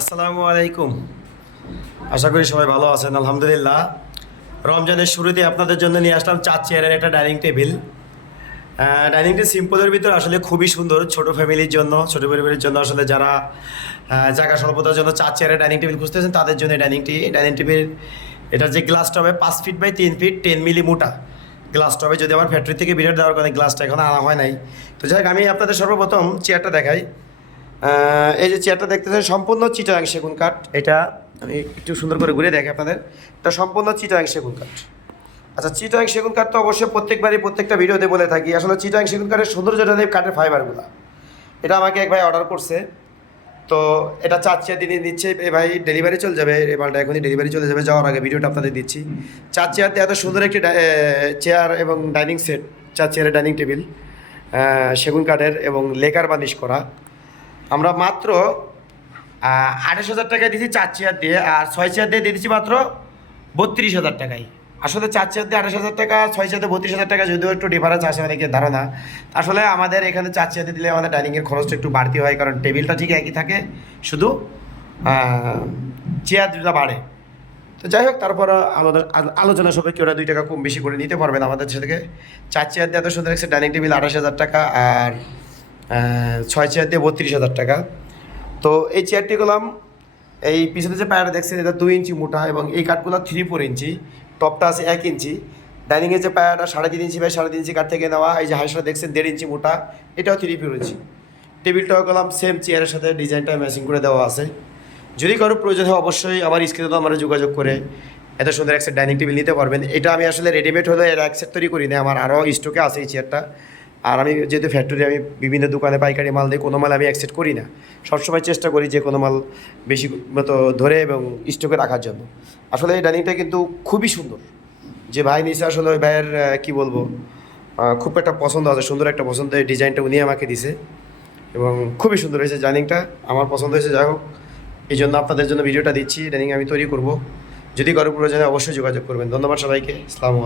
আসসালামু আলাইকুম। আশা করি সবাই ভালো আছেন, আলহামদুলিল্লাহ। রমজানের শুরুতে আপনাদের জন্য নিয়ে আসলাম চার চেয়ারের একটা ডাইনিং টেবিল। ডাইনিংটি সিম্পলের ভিতর আসলে খুবই সুন্দর, ছোট ফ্যামিলির জন্য, ছোট পরিবারের জন্য আসলে যারা জায়গা স্বল্পতার জন্য চার চেয়ারের ডাইনিং টেবিল খুঁজতেছেন, তাদের জন্য ডাইনিংটি ডাইনিং টেবিল, এটার যে গ্লাসটা হবে পাঁচ ফিট বাই তিন ফিট টেন মিলি মোটা গ্লাসটা হবে যদি আমার ফ্যাক্টরি থেকে বিরাট দেওয়ার কারণে গ্লাসটা এখন আনা হয় নাই। তো যাই আমি আপনাদের সর্বপ্রথম চেয়ারটা দেখাই। এই যে চেয়ারটা দেখতেছেন সম্পূর্ণ চিটাং সেগুন কাঠ। এটা আমি একটু সুন্দর করে ঘুরে দেখি আপনাদের। এটা সম্পূর্ণ চিটাং সেগুন কাঠ। আচ্ছা চিটাং সেগুন কাঠ তো অবশ্যই প্রত্যেকবারই প্রত্যেকটা ভিডিওতে বলে থাকি। আসলে চিটাং সেগুন কাঠের সৌন্দর্যটা দেব কাঠের ফাইবারগুলো এটা আমাকে এক ভাই অর্ডার করছে। তো এটা চার চেয়ার দিনে দিচ্ছে এ ভাই ডেলিভারি চলে যাবে। এই মালটা এখনই ডেলিভারি চলে যাবে, যাওয়ার আগে ভিডিওটা আপনাদের দিচ্ছি। চার চেয়ারতে এত সুন্দর একটি চেয়ার এবং ডাইনিং সেট চার চেয়ারের ডাইনিং টেবিল সেগুন কাঠের এবং লেকার বানিশ করা। আমরা মাত্র আঠাশ হাজার টাকায় দিয়েছি চার চেয়ার দিয়ে, আর ছয় চেয়ার দিয়ে দিয়ে মাত্র বত্রিশ হাজার টাকায়। আসলে চার চেয়ার দিয়ে আঠাশ হাজার টাকা, ছয় চেয়ার বত্রিশ হাজার টাকা যদিও একটু ডিফারেন্স আসে অনেকের ধারণা। আসলে আমাদের এখানে চার চেয়ার দিলে আমাদের ডাইনিংয়ের খরচটা একটু বাড়তি হয়, কারণ টেবিলটা ঠিক একই থাকে, শুধু চেয়ার দুটা বাড়ে। তো যাই হোক, তারপর আলোচনা সবাইকে ওরা দুই টাকা কম বেশি করে নিতে পারবেন আমাদের থেকে। চার চেয়ার দিয়ে এত সুন্দর একটা ডাইনিং টেবিল আঠাশ হাজার টাকা, আর ছয় চেয়ার দিয়ে বত্রিশ হাজার টাকা। তো এই চেয়ারটি করলাম এই পিছনে যে পায়াটা দেখছেন, এটা দুই ইঞ্চি মোটা এবং এই কাঠগুলো থ্রি ফোর ইঞ্চি, টপটা আছে এক ইঞ্চি। ডাইনিংয়ের যে পায়াটা সাড়ে তিন ইঞ্চি বাই সাড়ে তিন ইঞ্চি কাঠ থেকে নেওয়া, এই যে হাইসটা দেখছেন, দেড় ইঞ্চি মোটা, এটাও থ্রি ফোর ইঞ্চি। টেবিলটাও করলাম সেম চেয়ারের সাথে ডিজাইনটা ম্যাচিং করে দেওয়া আছে। যদি কারও প্রয়োজন হয়, অবশ্যই আমার স্ক্রিনে তো আমরা যোগাযোগ করে এত সুন্দর একটা ডাইনিং টেবিল নিতে পারবেন। এটা আমি আসলে রেডিমেড হলে এর এক সেট তৈরি করি না আমার আরও স্টকে আছে এই চেয়ারটা আর আমি যেহেতু ফ্যাক্টরি আমি বিভিন্ন দোকানে পাইকারি মাল দিই কোনো মাল আমি অ্যাকসেপ্ট করি না। সবসময় চেষ্টা করি যে কোনো মাল বেশি মতো ধরে এবং স্টকে রাখার জন্য। আসলে এই ডাইনিংটা কিন্তু খুবই সুন্দর। যে ভাই নিচে আসলে ওই ভাইয়ের কী বলব খুব একটা পছন্দ আছে, সুন্দর একটা পছন্দ এই ডিজাইনটা উনি আমাকে দিছে। এবং খুবই সুন্দর হয়েছে ডাইনিংটা আমার পছন্দ হয়েছে, যাই হোক। এই জন্য আপনাদের জন্য ভিডিওটা দিচ্ছি ডাইনিং আমি তৈরি করব। যদি কারও প্রয়োজনে অবশ্যই যোগাযোগ করবেন। ধন্যবাদ সবাইকে, আসসালামু